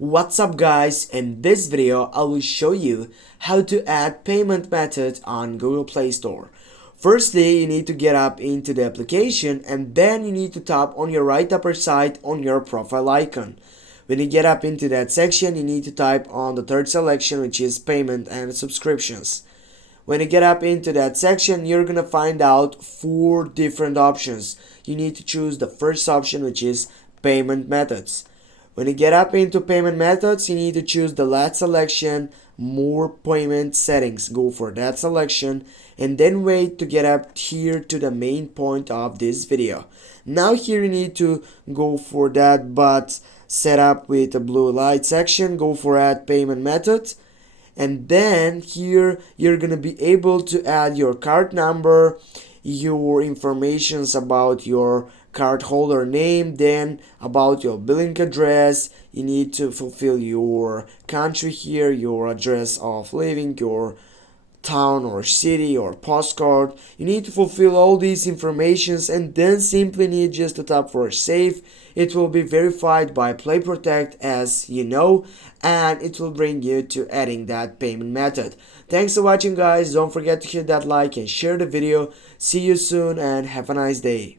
What's up guys, in this video I will show you how to add payment method on Google Play Store. Firstly, you need to get up into the application and then you need to tap on your right upper side on your profile icon. When you get up into that section, you need to type on the third selection, which is payment and subscriptions. When you get up into that section, you're gonna find out 4 different options. You need to choose the first option, which is payment methods. When you get up into payment methods, you need to choose the last selection, more payment settings. Go for that selection and then wait to get up here to the main point of this video. Now here you need to go for that but set up with the blue light section. Go for add payment method. And then here you're gonna be able to add your card number, your informations about your card holder name, then about your billing address. You need to fulfill your country here, your address of living, your town or city or postcard. You need to fulfill all these informations and then simply need just to tap for save. It will be verified by Play Protect, as you know, and it will bring you to adding that payment method. Thanks for watching guys. Don't forget to hit that like and share the video. See you soon and have a nice day.